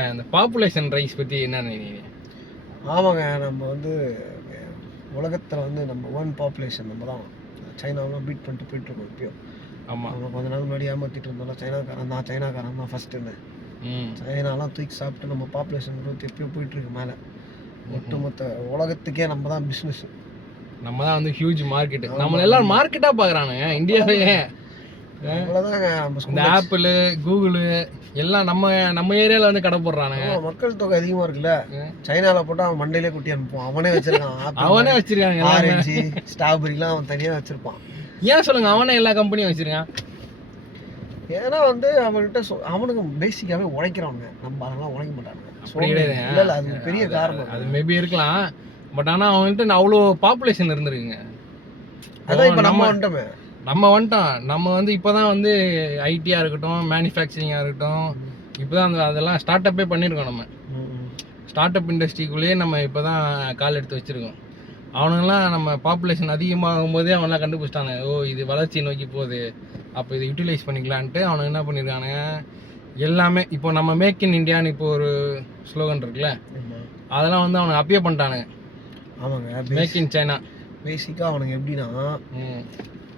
அந்த population rice பற்றி என்ன நினைக்கிறீங்க? ஆமாங்க, நம்ம வந்து உலகத்தில் வந்து நம்ம ஒன் பாப்புலேஷன் நம்ம தான் சைனாவெலாம் பீட் பண்ணிட்டு போயிட்டுருக்கோம் இப்போயும். ஆமாம், அவங்க கொஞ்ச நாள் முன்னாடி ஏமாற்றிட்டு இருந்தோம்ல, சைனாக்காரன் தான் ஃபஸ்ட்டுன்னு. சைனாலாம் தூக்கி சாப்பிட்டு நம்ம பாப்புலேஷன் growth எப்பயோ போயிட்டுருக்கு மேலே. ஒட்டுமொத்த உலகத்துக்கே நம்ம தான் பிஸ்னஸ். நம்ம தான் வந்து ஹியூஜ் மார்க்கெட். நம்மள எல்லாரும் மார்க்கெட்டாக பார்க்குறானுங்க இந்தியாவையே. அவ்வளோதாங்க. இந்த ஆப்பிள், கூகுள் எல்லாம் நம்ம ஏரியாவில் வந்து கடை போடுறானுங்க. மக்கள் தொகை அதிகமாக இருக்குல்ல, சைனாவில் போட்டால் அவன் மண்டையிலே குட்டி அனுப்புவான். அவனே வச்சிருக்கான். அவனே வச்சிருக்காங்க. ஆரஞ்சு, ஸ்ட்ராபெரிலாம் அவன் தனியாக வச்சிருப்பான். ஏன் சொல்லுங்க, அவனே எல்லா கம்பெனியும் வச்சிருக்கான். ஏன்னா வந்து அவன்கிட்ட அவனுக்கு பேசிக்காவே உழைக்கிறானுங்க. நம்ம அதெல்லாம் உழைக்க மாட்டானுங்க. இல்லை, அது பெரிய காரணம். அது மேபி இருக்கலாம். பட் ஆனால் அவன்கிட்ட அவ்வளோ பாப்புலேஷன் இருந்திருக்குங்க. அதான் இப்போ நம்ம வந்துட்டோமே. நம்ம வந்து இப்போ தான் வந்து ஐடியாக இருக்கட்டும், மேனுஃபேக்சரிங்காக இருக்கட்டும், இப்போ தான் அதெல்லாம் ஸ்டார்ட் அப்பே பண்ணியிருக்கோம். நம்ம ஸ்டார்ட் அப் இண்டஸ்ட்ரிக்குள்ளேயே நம்ம இப்போ தான் கால் எடுத்து வச்சுருக்கோம். அவனுங்கெல்லாம் நம்ம பாப்புலேஷன் அதிகமாகும் போதே அவனெலாம் கண்டுபிடிச்சிட்டாங்க. ஓ, இது வளர்ச்சி நோக்கி போகுது, அப்போ இதை யூட்டிலைஸ் பண்ணிக்கலான்ட்டு அவனுங்க என்ன பண்ணியிருக்கானுங்க, எல்லாமே இப்போ நம்ம மேக் இன் இண்டியான்னு இப்போ ஒரு ஸ்லோகன் இருக்குல்ல, அதெல்லாம் வந்து அவனுக்கு அப்பயே பண்ணிட்டானுங்க. ஆமாங்க, மேக் இன் சைனா. பேசிக்காக அவனுக்கு எப்படின்னா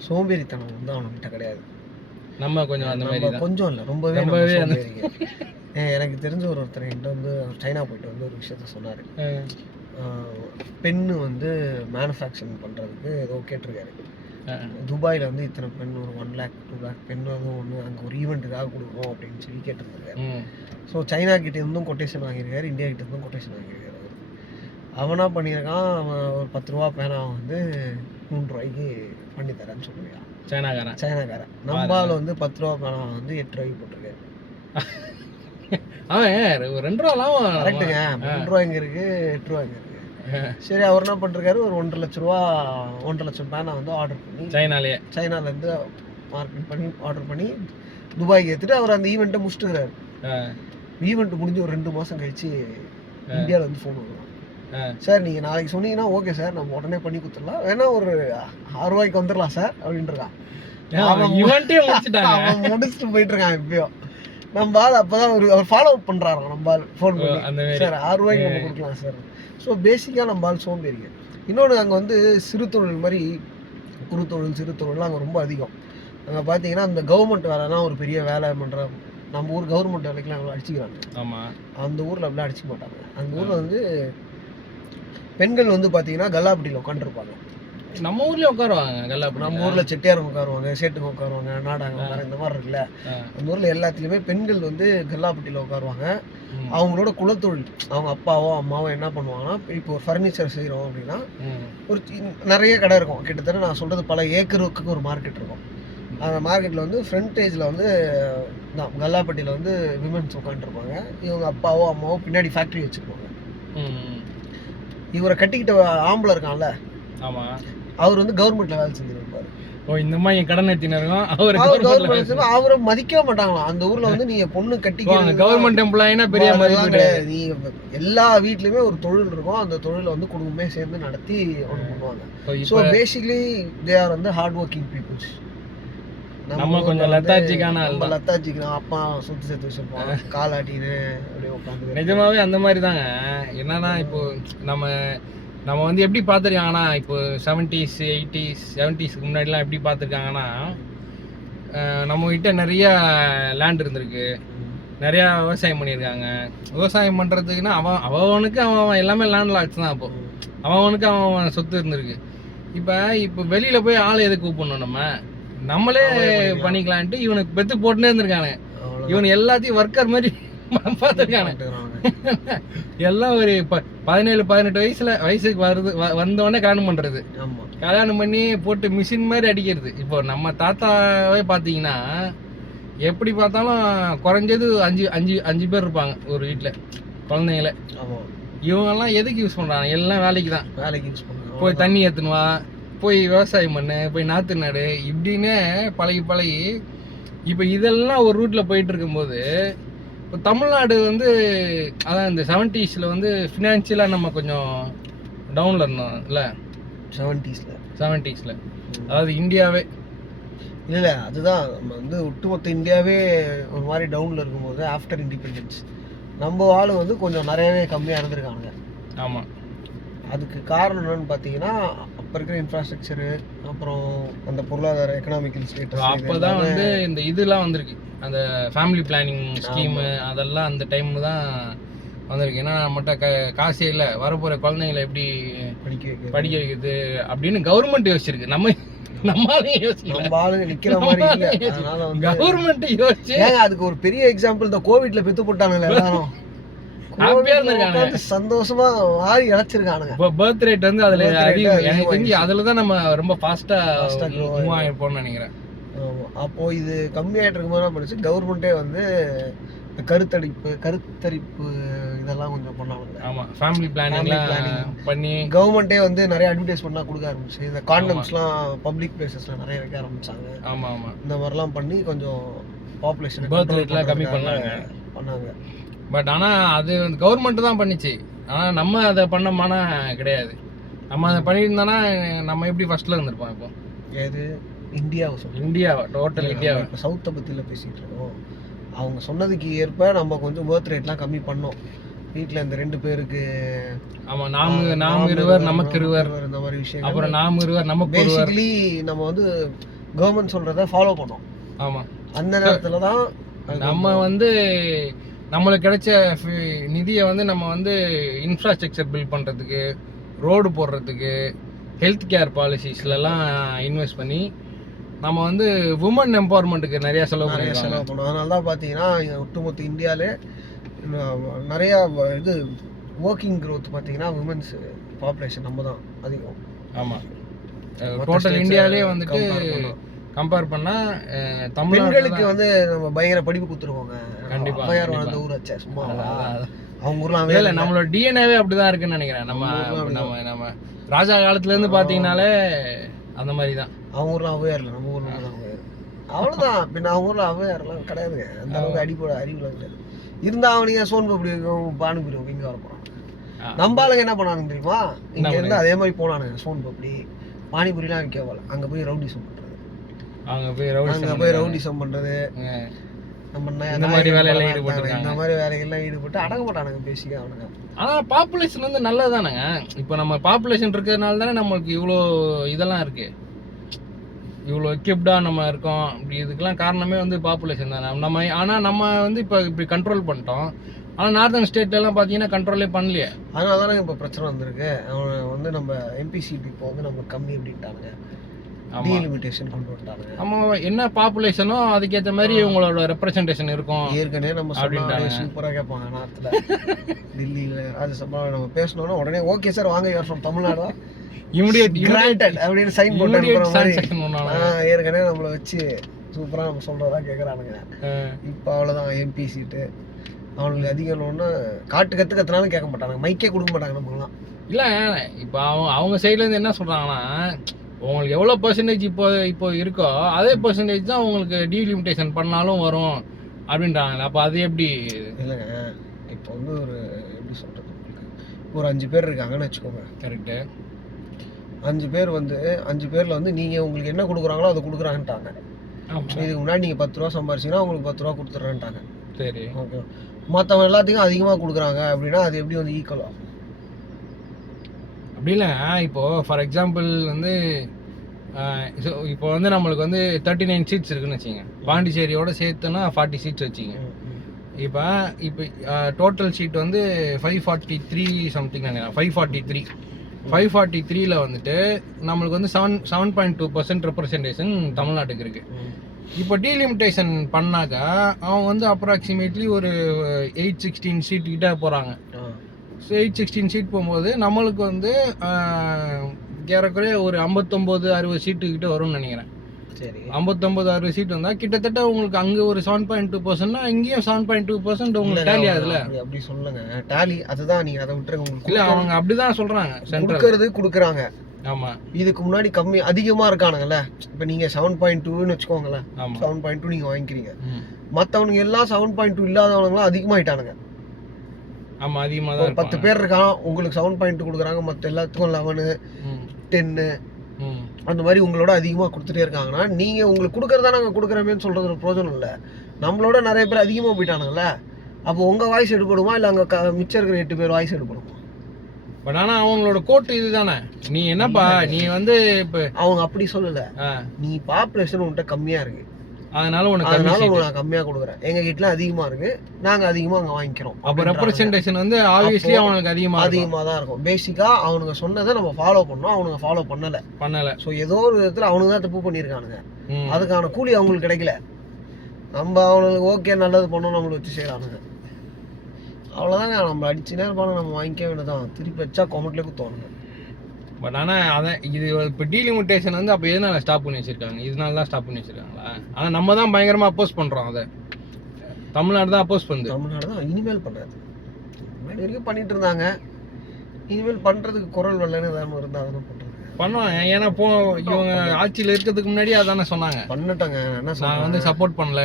சோம்பேறித்தனம் வந்து அவனுக்கிட்ட கிடையாது. நம்ம கொஞ்சம் அந்த மாதிரி கொஞ்சம் இல்லை, ரொம்பவே எனக்கு தெரிஞ்ச ஒருத்தர் என்கிட்ட வந்து சைனா போயிட்டு வந்து ஒரு விஷயத்த சொன்னார். பெண்ணு வந்து மேனுஃபேக்சரிங் பண்ணுறதுக்கு ஏதோ கேட்டிருக்காரு. துபாயில் வந்து இத்தனை பெண், ஒரு 1 lakh 2 lakh பெண் அதுவும் ஒன்று அங்கே ஒரு ஈவெண்ட்டுக்காக கொடுக்கணும் அப்படின்னு சொல்லி கேட்டிருந்தாரு. ஸோ சைனா கிட்ட இருந்தும் கொட்டேஷன் வாங்கியிருக்காரு, இந்தியா கிட்ட இருந்தும் கொட்டேஷன் வாங்கியிருக்காரு. அவனா பண்ணியிருக்கான். அவன் ஒரு 10 ரூபா பேனா வந்து 3 ரூபாய்க்கு பண்ணி தரேன்னு சொல்லுவான். சைனாக்காரன் நம்மால் வந்து 10 ரூபா பேனா வந்து 8 ரூபாய்க்கு போட்டிருக்காரு. அவன் 2 ரூபா லாபம். கரெக்டுங்க. 3 ரூபா இங்கே இருக்குது, 8 ரூபா இங்கே இருக்குது. சரி, அவர் என்ன பண்ணிருக்காரு, ஒரு 1.5 லட்ச ரூபா 1.5 லட்சம் பேனா வந்து ஆர்டர் பண்ணி சைனாலேருந்து மார்க்கெட் பண்ணி ஆர்டர் பண்ணி துபாய்க்கு ஏற்றுட்டு அவர் அந்த ஈவெண்ட்டை முடிச்சுட்டுக்கிறாரு. ஈவெண்ட் முடிஞ்சு ஒரு 2 மாதம் கழிச்சு இந்தியாவில் வந்து ஃபோன் வருவான். சார், நீங்கள் நாளைக்கு சொன்னீங்கன்னா ஓகே சார், நம்ம உடனே பண்ணி கொடுத்துடலாம், வேணா ஒரு 6 ரூபாய்க்கு வந்துடலாம் சார் அப்படின்ட்டுருக்கான். அவன் முடிச்சுட்டு போயிட்டு இருக்கான். இப்பயும் நம்ம ஆள் அப்போதான் அவர் ஃபாலோ அப் பண்ணுறாராம். நம்ம ஆள் ஃபோன் பண்ணி, சார் 6 ரூபாய்க்கு நம்ம கொடுக்கலாம் சார். ஸோ பேசிக்காக நம்ம ஆள் சோம்பேறிங்க. இன்னொன்று, அங்கே வந்து சிறு தொழில் மாதிரி குறுத்தொழில், சிறு தொழில்லாம் அங்கே ரொம்ப அதிகம். அங்கே பார்த்தீங்கன்னா அந்த கவர்மெண்ட் வேலைலாம் ஒரு பெரிய வேலை பண்ணுற, நம்ம ஊர் கவர்மெண்ட் வேலைக்கெலாம் அவ்வளோ அடிச்சுக்கிறாங்க. அந்த ஊரில் அப்படிலாம் அடிச்சுக்க மாட்டாங்க. அந்த ஊரில் வந்து பெண்கள் வந்து பார்த்தீங்கன்னா கல்லாப்பட்டியில் உட்காந்துருப்பாங்க. நம்ம ஊர்லேயே உட்காருவாங்க கல்லாப்பட்டி. நம்ம ஊரில் செட்டியாரங்க உட்காருவாங்க, சேட்டுங்க உட்காருவாங்க, நாடாங்க உட்காரு, இந்த மாதிரி இருக்குல்ல. அந்த ஊரில் எல்லாத்துலேயுமே பெண்கள் வந்து கல்லாப்பட்டியில் உட்காருவாங்க. அவங்களோட குலத்தொழில், அவங்க அப்பாவோ அம்மாவோ என்ன பண்ணுவாங்கன்னா, இப்போ ஒரு ஃபர்னிச்சர் செய்கிறோம் அப்படின்னா ஒரு நிறைய கடை இருக்கும். கிட்டத்தட்ட நான் சொல்கிறது பல ஏக்கருக்கு ஒரு மார்க்கெட் இருக்கும். அந்த மார்க்கெட்டில் வந்து ஃப்ரண்டேஜில் வந்து கல்லாப்பட்டியில் வந்து விமன்ஸ் உட்காந்துருப்பாங்க. இவங்க அப்பாவோ அம்மாவோ பின்னாடி ஃபேக்ட்ரி வச்சுருப்பாங்க. இவரை கட்டிக்கிட்ட ஆம்பளை இருக்கான்ல, அவர் வந்து கவர்மெண்ட்ல வேலை செஞ்சிருப்பாரு. இந்த மாதிரி கடன் ஏத்தினரும் அவரை மதிக்கவே மாட்டாங்களாம். அந்த ஊர்ல வந்து நீங்க பொண்ணு கட்டிக்க கவர்மெண்ட் எம்ப்ளாயினா பெரிய மதிப்பு. நீ எல்லா வீட்லயுமே ஒரு தொழில் இருக்கும். அந்த தொழிலை வந்து குடும்பமே சேர்ந்து நடத்தி ஒன்று பண்ணுவாங்க. ஸோ பேசிக்கலி தே ஆர் வந்து ஹார்ட் ஒர்க்கிங் பீப்புள்ஸ். நம்ம கொஞ்சம் லத்தாச்சிக்கான அப்பா சுத்தி சேர்த்து வச்சிருப்போம், காலாட்டின்னு அப்படியே உட்காந்து. நிஜமாவே அந்த மாதிரி தாங்க. என்னன்னா இப்போ நம்ம வந்து எப்படி பார்த்துருக்காங்கன்னா, இப்போ 70s 80s 70ஸ்க்கு முன்னாடிலாம் எப்படி பார்த்துருக்காங்கன்னா, நம்மகிட்ட நிறையா லேண்ட் இருந்திருக்கு, நிறையா விவசாயம் பண்ணியிருக்காங்க. விவசாயம் பண்ணுறதுக்குன்னா அவனுக்கு அவன் எல்லாமே லேண்ட் லாட்ஸ் தான். அப்போது அவனுக்கு அவன் சொத்து இருந்திருக்கு. இப்போ வெளியில் போய் ஆளை எதுக்கு கூப்பிடணும், நம்மளே பண்ணிக்கலான்ட்டு இவனுக்கு பெற்று போட்டுனே இருந்திருக்கானு. இவனு எல்லாத்தையும் ஒர்க்கர் மாதிரி பார்த்துருக்கானு. எல்லாம் ஒரு 17-18 வயசுக்கு வந்தோடனே கல்யாணம் பண்ணுறது, கல்யாணம் பண்ணி போட்டு மிஷின் மாதிரி அடிக்கிறது. இப்போ நம்ம தாத்தாவே பார்த்தீங்கன்னா எப்படி பார்த்தாலும் குறைஞ்சது 5 பேர் இருப்பாங்க ஒரு வீட்டில், குழந்தைங்கள. இவங்கெல்லாம் எதுக்கு யூஸ் பண்ணுறாங்க? எல்லாம் வேலைக்கு தான். யூஸ் பண்ணுறாங்க. போய் தண்ணி ஏற்றுனுவா, போய் விவசாயம் பண்ணு, போய் நாற்று நடு, இப்படின்னு பழகி இப்போ இதெல்லாம் ஒரு ரூட்டில் போயிட்டு இருக்கும்போது, இப்போ தமிழ்நாடு வந்து அதான் இந்த 70ஸ்ல வந்து ஃபினான்ஷியலாக நம்ம கொஞ்சம் டவுனில் இருந்தோம் இல்லை? 70ஸ்ல அதாவது இந்தியாவே இல்லை, அதுதான் நம்ம வந்து ஒட்டுமொத்த இந்தியாவே ஒரு மாதிரி டவுனில் இருக்கும்போது ஆஃப்டர் இண்டிபெண்டன்ஸ் நம்ம ஆளு வந்து கொஞ்சம் நிறையவே கம்மியாக இருந்திருக்கானுங்க. ஆமாம். அதுக்கு காரணம் என்னன்னு பார்த்தீங்கன்னா அப்போ இருக்கிற இன்ஃப்ராஸ்ட்ரக்சரு, அப்புறம் அந்த பொருளாதார எக்கனாமிக்கல் ஸ்டேட்டஸ். அப்போ தான் வந்து இந்த இதெல்லாம் வந்திருக்கு, அந்த ஃபேமிலி பிளானிங் ஸ்கீமு அதெல்லாம் அந்த டைம் தான் வந்திருக்கு. ஏன்னா நம்மகிட்ட காசே இல்லை, வரப்போகிற குழந்தைங்களை எப்படி படிக்க வைக்கிறது அப்படின்னு கவர்மெண்ட் யோசிச்சிருக்கு. நம்மளாலே யோசிக்கல, நம்ம ஆளுங்க நிக்கிற மாதிரி இல்லை. அதனால வந்து கவர்மெண்ட் யோசிச்சு அதுக்கு ஒரு பெரிய எக்ஸாம்பிள் இந்த கோவிட்ல பெத்து போட்டானுங்க எல்லாரும். ஹாப்பியா இருந்திருக்காங்க, சந்தோஷமா ஆறி இழைச்சிருக்கானுங்க. இப்போ பர்த் ரேட் வந்து அதுல அதிகம். எனக்கு தெரிஞ்சு அதுல தான் நம்ம ரொம்ப ஃபாஸ்டா மூவ் ஆகிருப்போம்னு நினைக்கிறேன். அப்போ இது கம்மியாயிட்டு இருக்கும்போது என்ன பண்ணுச்சு, கவர்மெண்ட்டே வந்து கருத்தரிப்பு இதெல்லாம் கொஞ்சம் பண்ணாங்க. ஆமா, ஃபேமிலி பிளானிங் பண்ணி கவர்மெண்ட்டே வந்து நிறைய அட்வர்டைஸ்மெண்ட்லாம் கொடுக்க ஆரம்பிச்சு. இந்த காண்டம்ஸ்லாம் பப்ளிக் பிளேசஸ்ல நிறைய வைக்க ஆரம்பிச்சாங்க. ஆமா ஆமா, இந்த மாதிரிலாம் பண்ணி கொஞ்சம் பாப்புலேஷன் பர்த் ரேட்லாம் கம்மி பண்ணாங்க. பட் ஆனா அது வந்து கவர்மெண்ட் தான் பண்ணிச்சு. ஆனா நம்ம அதை பண்ணோமானா கிடையாது. நம்ம அதை பண்ணியிருந்தோம்னா நம்ம எப்படி ஃபர்ஸ்ட்ல இருந்திருப்போம். இப்போ ஏது இந்தியாவை சொல்லுவோம், இந்தியாவை டோட்டல் இந்தியாவை. இப்போ சவுத்தை பற்றியில் பேசிகிட்டு இருக்கோம். அவங்க சொன்னதுக்கு ஏற்ப நம்ம கொஞ்சம் பர்த் ரேட்லாம் கம்மி பண்ணோம். வீட்டில் இந்த 2 பேருக்கு ஆமாம், நாம் இருவர் நமக்கு இருவர், இந்த மாதிரி விஷயம். அப்புறம் நாம் இருவர் நமக்கு பேசிக்கலி நம்ம வந்து கவர்மெண்ட் சொல்கிறத ஃபாலோ பண்ணோம். ஆமாம், அந்த நேரத்தில் தான் நம்ம வந்து நம்மளுக்கு கிடைச்ச நிதியை வந்து நம்ம வந்து இன்ஃப்ராஸ்ட்ரக்சர் பில்ட் பண்ணுறதுக்கு, ரோடு போடுறதுக்கு, ஹெல்த் கேர் பாலிசிஸ்லாம் இன்வெஸ்ட் பண்ணி நம்ம வந்து உமன் எம்பவர்மெண்ட்டுக்கு நிறைய செலவு பண்ணோம். அதனால தான் பார்த்தீங்கன்னா ஒட்டுமொத்த இந்தியாவிலே நிறையா இது ஒர்க்கிங் க்ரோத் பார்த்தீங்கன்னா உமன்ஸ் பாப்புலேஷன் நம்ம தான் அதிகம். ஆமாம், டோட்டல் இந்தியாவிலே வந்துட்டு கம்பேர் பண்ணால் பெண்களுக்கு வந்து நம்ம பயங்கர படிப்பு கொடுத்துருவோங்க. கண்டிப்பாக அவ்வையார் வாழ்ந்த ஊர் ஆச்சே, சும்மா அவங்க ஊர்லாம் இல்லை, நம்மளோட டிஎன்ஏவே அப்படிதான் இருக்குன்னு நினைக்கிறேன். நம்ம ராஜா காலத்துலேருந்து பார்த்தீங்கன்னாலே அந்த மாதிரி தான். அவங்க ஊர்லாம் அவ்வையார் இல்லை, நம்ம ஊர்ல தான் அவ்வையார். அவ்வளோதான். பின்ன அவங்க ஊரில் அவ்வையார்லாம் கிடையாதுங்க. அந்த அளவுக்கு அறிவுலாம் கிடையாது. இருந்தால் அவனுங்க சோன் பப்படி பானிபுரி இங்கே வர போகிறான். நம்ம ஆளுங்க என்ன பண்ணானுங்க தெரியுமா, இங்கே இருந்து அதே மாதிரி போனானுங்க. சோன் பப்படி பானிபுரிலாம் விற்க போகல, அங்கே போய் ரவுடிசம் பண்ணுறது. அங்கே போய் ரவுடிசம் பண்ணுறது, நம்ம இந்த மாதிரி வேலைகள்லாம் ஈடுபட்டு அடங்க மாட்டானுங்க பேசிக்க அவனுங்க. ஆனால் பாப்புலேஷன் வந்து நல்லதானுங்க. இப்போ நம்ம பாப்புலேஷன் இருக்கிறதுனால தானே நம்மளுக்கு இவ்வளோ இதெல்லாம் இருக்கு, இவ்வளோ எக்யூப்டாக நம்ம இருக்கோம். இப்படி இதுக்கெல்லாம் காரணமே வந்து பாப்புலேஷன் தானே நம்ம. ஆனால் நம்ம வந்து இப்போ இப்படி கண்ட்ரோல் பண்ணிட்டோம். ஆனால் நார்தர்ன் ஸ்டேட்லலாம் பார்த்தீங்கன்னா கண்ட்ரோலே பண்ணலையே. அதனால தானே இப்போ பிரச்சனை வந்திருக்கு. அவன் வந்து நம்ம எம்பி சீட் இப்போ வந்து நம்ம கம்மி அப்படின்ட்டானுங்க, டீலிமிட்டேஷன் கொண்டு வந்துட்டாங்க. ஆமாம், என்ன பாப்புலேஷனோ அதுக்கேற்ற மாதிரி உங்களோட ரெப்ரசன்டேஷன் இருக்கும். ஏற்கனவே நம்ம அப்படின்ட்டாங்க. சூப்பராக கேட்பாங்க நார்த்தில், டெல்லியில், ராஜ்யசபா நம்ம பேசணும்னா உடனே ஓகே சார் வாங்க, you are from Tamil Nadu, immediate granted அப்படின்னு சைன் போட்டு ஏற்கனவே நம்மளை வச்சு சூப்பராக நம்ம சொல்கிறதா கேட்குறானுங்க. இப்போ அவ்வளோதான், எம்பி சீட்டு அவனுக்கு அதிகம் ஒன்று காட்டு கற்றுனாலும் கேட்க மாட்டாங்க, மைக்கே கொடுக்க மாட்டாங்க நம்மளாம். இல்லை, இப்போ அவங்க சைட்லேருந்து என்ன சொல்கிறாங்கன்னா, உங்களுக்கு எவ்வளோ பர்சன்டேஜ் இப்போ இருக்கோ அதே பர்சன்டேஜ் தான் உங்களுக்கு டீலிமிட்டேஷன் பண்ணாலும் வரும் அப்படின்றாங்களே. அப்போ அது எப்படி? இல்லைங்க, இப்போ வந்து ஒரு எப்படி சொல்கிறது, ஒரு 5 பேர் இருக்காங்கன்னு வச்சுக்கோங்க. கரெக்டு. 5 பேர் வந்து 5 பேரில் வந்து நீங்கள் உங்களுக்கு என்ன கொடுக்குறாங்களோ அதை கொடுக்குறாங்கன்ட்டாங்க. இதுக்கு முன்னாடி நீங்கள் 10 ரூபா சம்பாரிச்சிங்கன்னா உங்களுக்கு 10 ரூபா கொடுத்துட்றேன்ட்டாங்க. சரி, ஓகே. மற்றவங்க எல்லாத்தையும் அதிகமாக கொடுக்குறாங்க அப்படின்னா அது எப்படி வந்து ஈக்குவல் ஆகும்? அப்படி இல்லை. இப்போது ஃபார் எக்ஸாம்பிள் வந்து இப்போ வந்து நம்மளுக்கு வந்து 39 சீட்ஸ் இருக்குன்னு வச்சுங்க, பாண்டிச்சேரியோட சேர்த்துனா 40 சீட்ஸ் வச்சுங்க. இப்போ டோட்டல் சீட் வந்து 543 சம்திங் நினைக்கிறேன், 543 வந்துட்டு நம்மளுக்கு வந்து 7.2% ரெப்ரசன்டேஷன் தமிழ்நாட்டுக்கு இருக்குது. இப்போ டீலிமிட்டேஷன் பண்ணாக்கா அவங்க வந்து அப்ராக்சிமேட்லி ஒரு 816 சீட் கிட்ட போகிறாங்க. ஸோ 816 சீட் போகும்போது நம்மளுக்கு வந்து ஏறக்குறைய ஒரு 59-60 சீட்டு கிட்ட வரும்னு நினைக்கிறேன். சரி, 59-60 சீட் வந்தால் கிட்டத்தட்ட உங்களுக்கு அங்கே ஒரு 7.2%, இங்கேயும் 7.2% உங்களுக்கு டேலி ஆகுதுல. அப்படி சொல்லுங்க, டேலி அதுதான், நீங்கள் அதை விட்டுருங்க. இல்லை, அவங்க அப்படிதான் சொல்கிறாங்க, கொடுக்குறாங்க. ஆமாம், இதுக்கு முன்னாடி கம்மி அதிகமாக இருக்கானுங்கல்ல. இப்போ நீங்கள் 7.2ன்னு வச்சுக்கோங்களேன், 7.2 நீங்கள் வாங்கிக்கிறீங்க. மற்றவனுங்க எல்லாம் 7.2 இல்லாதவனுங்களாம் அதிகமாகிட்டானுங்க. ஆமாம், அதிகமாக தான். 10 பேர் இருக்கான், உங்களுக்கு 7.2 கொடுக்குறாங்க, மற்ற எல்லாத்துக்கும் 11, 10 அந்த மாதிரி உங்களோட அதிகமாக கொடுத்துட்டே இருக்காங்கன்னா நீங்கள் உங்களுக்கு கொடுக்குறதா நாங்கள் கொடுக்குறோமேன்னு சொல்கிறது ஒரு பிரோஜனம் இல்லை. நம்மளோட நிறைய பேர் அதிகமாக போயிட்டானுங்களே, அப்போ உங்கள் வாய்ஸ் எடுக்கணுமா இல்லை அங்கே மிச்சம் இருக்கிற 8 பேர் வாய்ஸ் எடுக்கணுமா? பட் ஆனால் அவங்களோட கோட்டு இதுதானே. நீ என்னப்பா நீ வந்து இப்போ அவங்க அப்படி சொல்லலை, நீ பாப்புலேஷன் உன்கிட்ட கம்மியாக இருக்குது, அதனால உனக்கு நான் கம்மியாக கொடுக்குறேன், எங்கள் கிட்டலாம் அதிகமாக இருக்குது, நாங்கள் அதிகமாக அங்கே வாங்கிக்கிறோம். அப்போ ரெப்ரசன்டேஷன் வந்து ஆப்வியஸ்லி அவனுக்கு அதிகமாக தான் இருக்கும். பேசிக்காக அவனுங்க சொன்னதை நம்ம ஃபாலோ பண்ணோம், அவனுங்க ஃபாலோ பண்ணலை. ஸோ ஏதோ ஒரு விதத்தில் அவனுங்க தான் தப்பு பண்ணியிருக்கானுங்க, அதுக்கான கூலி அவங்களுக்கு கிடைக்கல. நம்ம அவனுக்கு ஓகே நல்லது பண்ணோம் நம்மளை வச்சு செய்யறானுங்க, அவ்வளோதாங்க. நம்ம அடிச்சுனே இருப்பானுங்க, நம்ம வாங்கிக்க வேண்டியதான், திருப்பி வச்சா கொமெண்ட்லேயே குத்துவானுங்க. பட் ஆனால் அதான் இது இப்போ டீலிமிட்டேஷன் வந்து அப்போ எதனால ஸ்டாப் பண்ணி வச்சிருக்காங்க? இதனால தான் ஸ்டாப் பண்ணி வச்சிருக்காங்களா? ஆனால் நம்ம தான் பயங்கரமாக அப்போஸ் பண்ணுறோம், அதை தமிழ்நாடு தான் அப்போஸ் பண்ணுது. தமிழ்நாடு தான் இனிமேல் பண்ணாது, முன்னாடி வரைக்கும் பண்ணிட்டு இருந்தாங்க, இனிமேல் பண்ணுறதுக்கு குரல் வரலன்னு ஏதாவது இருந்தால் அதெல்லாம் பண்ணுறாங்க பண்ணுவாங்க. ஏன்னா இவங்க ஆட்சியில் இருக்கிறதுக்கு முன்னாடி அதானே சொன்னாங்க, பண்ணட்டாங்க. என்ன நான் வந்து சப்போர்ட் பண்ணல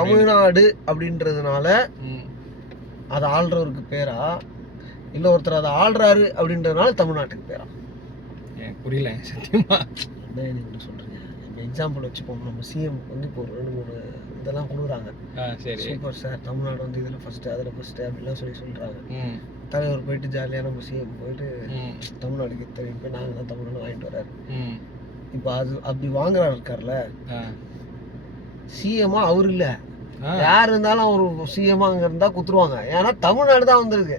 தமிழ்நாடு அப்படின்றதுனால அதை ஆள்றவருக்கு பேரா, இல்லை ஒருத்தர் அதை ஆள்றாரு அப்படின்றதுனால தமிழ்நாட்டுக்கு பேரா? புரியல சத்தியமா. என்ன சொல்றீங்க? எக்ஸாம்பிள் வச்சுப்போம், நம்ம சிஎம் வந்து இப்போ 2-3 இதெல்லாம் கொடுக்குறாங்க, சூப்பர் சார் தமிழ்நாடு வந்து இதில் ஃபர்ஸ்ட் அதில் ஃபர்ஸ்ட் அப்படிலாம் சொல்கிறாங்க. தலைவர் போயிட்டு ஜாலியாக நம்ம சிஎம் போயிட்டு தமிழ்நாடுக்கு தெரியும் போய் நாங்கள் தான் தமிழ்நாடு வாங்கிட்டு வர்றாரு. இப்போ அது அப்படி வாங்குறாரு இருக்கார்ல சிஎம்மா, அவர் இல்லை யார் இருந்தாலும் அவர் சிஎம்மா அங்கே இருந்தால் குத்துருவாங்க, ஏன்னா தமிழ்நாடு தான் வந்திருக்கு.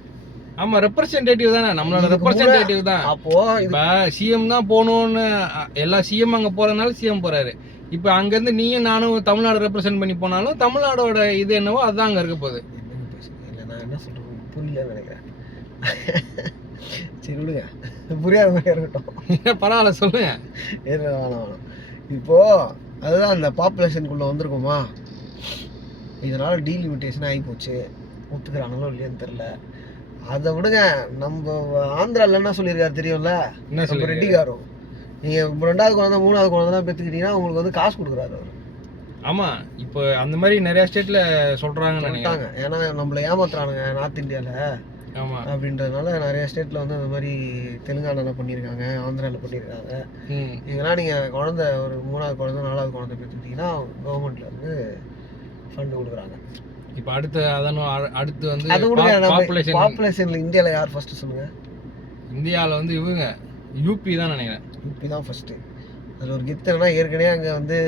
ஆமா ரெப்ரசன்டேட்டிவ் தானே, நம்மளோட ரெப்ரசன்டேட்டிவ் தான். அப்போ இப்ப சிஎம் தான் போகணும்னு எல்லா சிஎம் அங்க போறதுனால சிஎம் போறாரு. இப்ப அங்க இருந்து நீயும் நானும் தமிழ்நாடு ரெப்ரசென்ட் பண்ணி போனாலும் தமிழ்நாடோட இது என்னவோ அதுதான் அங்க இருக்க போகுது. நான் என்ன சொல்றேன் புரியல நினைக்கிறேன், சரி விடுங்க, புரியாத மாதிரி இருக்கட்டும், பரவாயில்ல சொல்லுங்க. வேணாம். இப்போ அதுதான் அந்த பாப்புலேஷனுக்குள்ள வந்திருக்குமா, இதனால டீலிமிட்டேஷன் ஆகி போச்சு, ஒத்துக்கிறாங்களோ இல்லையான்னு தெரியல. அதை விடுங்க, நம்ம ஆந்திராவில் என்ன சொல்லியிருக்காரு தெரியும்ல, நம்ம ரெட்டிக்காரும், நீங்கள் 2வது குழந்தை 3வது குழந்தை பெற்றுக்கிட்டீங்கன்னா உங்களுக்கு வந்து காசு கொடுக்குறாரு அவர். ஆமாம், இப்போ அந்த மாதிரி நிறையா ஸ்டேட்டில் சொல்கிறாங்கன்னு நினைக்கிறாங்க, ஏன்னா நம்மளை ஏமாத்துறானுங்க நார்த் இந்தியாவில். ஆமாம், அப்படின்றதுனால நிறைய ஸ்டேட்டில் வந்து அந்த மாதிரி தெலுங்கானாவில் பண்ணியிருக்காங்க, ஆந்திராவில் பண்ணியிருக்காங்க. இதெல்லாம் நீங்கள் குழந்தை ஒரு 3வது குழந்தை 4வது குழந்தை பெற்றுக்கிட்டீங்கன்னா கவர்மெண்ட்டில் வந்து ஃபண்டு கொடுக்குறாங்க. இப்போ அடுத்து அடுத்து வந்து பாப்புலேஷன்ல இந்தியாவில் யார் ஃபர்ஸ்ட் சொல்லுங்க? இந்தியாவில் வந்து இவங்க யூபி தான் நினைக்கிறேன், யூபி தான் ஃபர்ஸ்ட். அதில் ஒரு கெத்துனா ஏற்கனவே அங்கே வந்து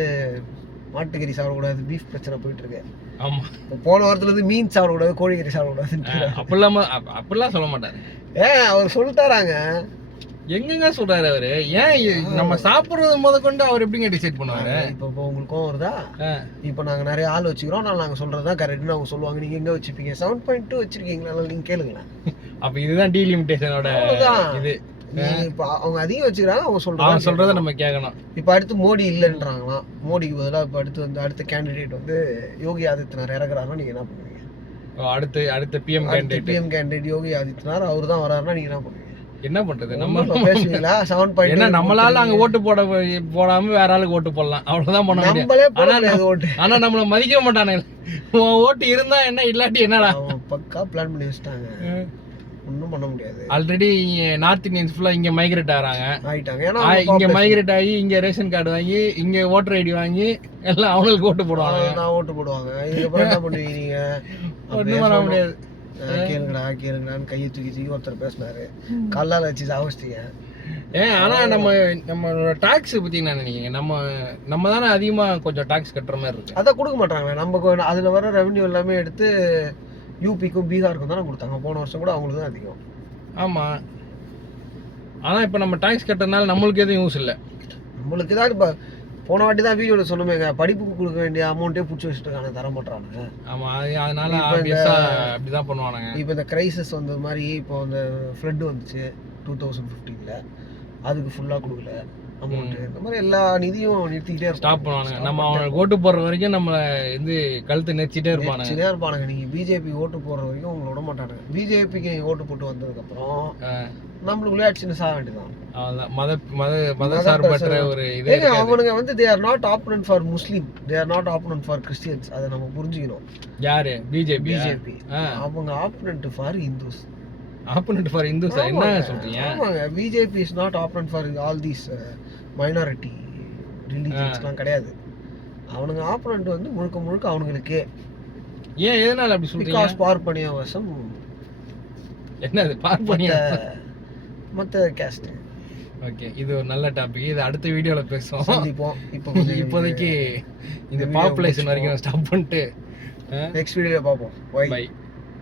மாட்டுக்கறி சாப்பிடக்கூடாது, பீஃப் பிரச்சனை போயிட்டு இருக்கு. ஆமாம், போன வாரத்துல இருந்து மீன் சாப்பிடக்கூடாது, கோழிக்கறி சாப்பிடக்கூடாது, அப்படிலாம் சொல்ல மாட்டாரு. அவர் சொல்லிட்டாராங்க. எங்கங்க சொல்றாரு அவரு? ஏன் நம்ம சாப்பிடுறது முதற்கொண்டு அவர் எப்படிங்க டிசைட் பண்ணுவாரு? இப்போ உங்களுக்கும் வருதா? இப்போ நாங்க நிறைய ஆள் வச்சுக்கிறோம், நாங்க சொல்றதுதான் கரெக்ட்னு அவங்க சொல்லுவாங்க. நீங்க எங்க வச்சுப்பீங்க? 7.2 வச்சிருக்கீங்களா? நீங்க கேளுங்களேன். அப்ப இதுதான் டீலிமிட்டேஷனோட இது. இப்போ அவங்க அதிகம் வச்சுக்கிறாங்க, அவங்க சொல்றதை நம்ம கேட்கணும். இப்போ அடுத்து மோடி இல்லைன்றாங்களாம், மோடிக்கு பதிலாக இப்போ அடுத்த கேண்டிடேட் வந்து யோகி ஆதித்யநாத் இறக்குறாருன்னா நீங்க என்ன பண்ணுவீங்க? அடுத்த பிஎம் கேண்டிடேட் யோகி ஆதித்யநாத் அவர் தான் வராருன்னா நீங்க என்ன பண்ணுவீங்க? என்ன பண்றது? நம்ம பேசுவீங்களா? 7.2 என்ன நம்மளால அங்க ஓட்டு போடாம வேற ஆளுக்கு ஓட்டு போடலாம், அவ்வளவுதான் பண்ண முடியும். ஆனா நம்மள மதிக்க மாட்டானுங்க. ஓட்டு இருந்தா என்ன, இல்லாட்டி என்னடா? பக்கா பிளான் பண்ணி வச்சுட்டாங்க, ஒன்றும் பண்ண முடியாது. ஆல்ரெடி நார்த் இந்தியன்ஸ் ஃபுல்லா இங்க மைக்ரேட் ஆயிட்டாங்க. இங்க மைக்ரேட் ஆகி இங்க ரேஷன் கார்டு வாங்கி இங்க ஓட்டர் ஐடி வாங்கி எல்லாம் அவங்களுக்கு ஓட்டு போடுவாங்க. ஓட்டு போடுவாங்க. இதுக்கப்புறம் என்ன பண்ணுவீங்க? ஒன்றும் பண்ண முடியாது. கேளுங்கடான்னு கையை தூக்கி ஒருத்தர் பேசினாரு, கல்லால் வச்சு சாவச்சிட்டீங்க. ஆனா நம்மளோட டாக்ஸ் பத்தி என்ன நினைக்கிறீங்க? நம்ம தானே அதிகமா கொஞ்சம் டாக்ஸ் கட்டுற மாதிரி இருக்கு. அதான் கொடுக்க மாட்டாங்க. நம்ம அதுல வர ரெவன்யூ எல்லாமே எடுத்து யூபிக்கும் பீகாருக்கும் தானே கொடுத்தாங்க. போன வருஷம் கூட அவங்களுக்கு தான் அதிகம். ஆமா, ஆனா இப்ப நம்ம டாக்ஸ் கட்டுறதுனால நம்மளுக்கு எதுவும் யூஸ் இல்லை. நம்மளுக்கு தான் இப்ப போன வாட்டி தான் வீடியோல சொன்னமேங்க, படிப்புக்கு கொடுக்க வேண்டிய அமௌண்ட்டே பிடிச்சி வச்சுட்டு தர மாட்டானுங்க. ஆமா, அதனால அப்படிதான் பண்ணுவானுங்க. இப்போ இந்த கிரைசிஸ் வந்தது மாதிரி, இப்போ இந்த ஃப்ளட் வந்துச்சு 2015ல, அதுக்கு ஃபுல்லா கொடுக்கல அமௌண்ட். இந்த மாதிரி எல்லா நிதியும் நிறுத்திக்கிட்டே ஸ்டாப் பண்ணுவானுங்க. நம்ம அவனுக்கு ஓட்டு போடுற வரைக்கும் நம்மள வந்து கழுத்து நெச்சிட்டே இருப்பானுங்க. நீங்க பிஜேபி ஓட்டு போடுற வரைக்கும் உங்களை விட மாட்டானுங்க. பிஜேபிக்கு ஓட்டு போட்டு வந்ததுக்கு அப்புறம் நம்மளுக்குள்ளே அடிச்சுன்னு சாக வேண்டியதான். மத சார்பற்ற ஒரு இது. அவனுங்க வந்து they are not opponent for Muslim, they are not opponent for Christians. அதை நம்ம புரிஞ்சுக்கணும். யாரு? பிஜேபி. அவங்க opponent for Hindus. opponent for Hindus என்ன சொல்றீங்க? ஆமாங்க, BJP is not opponent for all these minority religionsலாம் கிடையாது. அவனுங்க opponent வந்து முழுக்க அவனுங்களுக்கே. ஏன் எதனால அப்படி சொல்றீங்க? பிகாஸ் பார்ப்பனியவாசம் என்னது பார்ப்பனியா? மற்ற கேஸ்ட். ஓகே, இது ஒரு நல்ல டாபிக். இது அடுத்த வீடியோல பேசுவோம். சந்திப்போம். இப்போதைக்கு இந்த பாப்புலேஷன் வரைக்கும் ஸ்டாப் பண்ணிட்டு நெக்ஸ்ட் வீடியோல பார்ப்போம். பை.